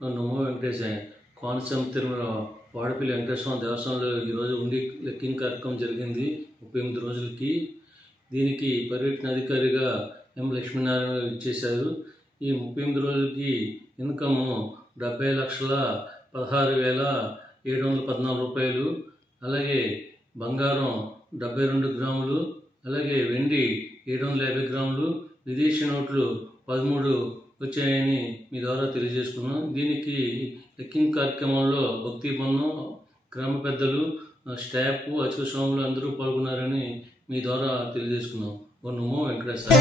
నమో వెంకటేశాయ. కోనసీమ తిరుమల వాడపల్లి వెంకటేశ్వర దేవస్థానంలో ఈరోజు ఉండి లెక్కింగ్ కార్యక్రమం జరిగింది 38 రోజులకి. దీనికి పర్యటన అధికారిగా ఎం లక్ష్మీనారాయణ ఇచ్చేశారు. ఈ 38 రోజులకి ఇన్కమ్ 70,16,714 రూపాయలు. అలాగే బంగారం 72 గ్రాములు, అలాగే వెండి 750 గ్రాములు, విదేశీ నోట్లు 13 వచ్చాయని మీ ద్వారా తెలియజేసుకున్నాం. దీనికి లెక్కింగ్ కార్యక్రమంలో భక్తి బృందం, గ్రామ పెద్దలు, స్టాఫ్, అర్చక స్వాములు అందరూ పాల్గొన్నారని మీ ద్వారా తెలియజేసుకున్నాం. ఓ నమో వెంకటేశ్వర.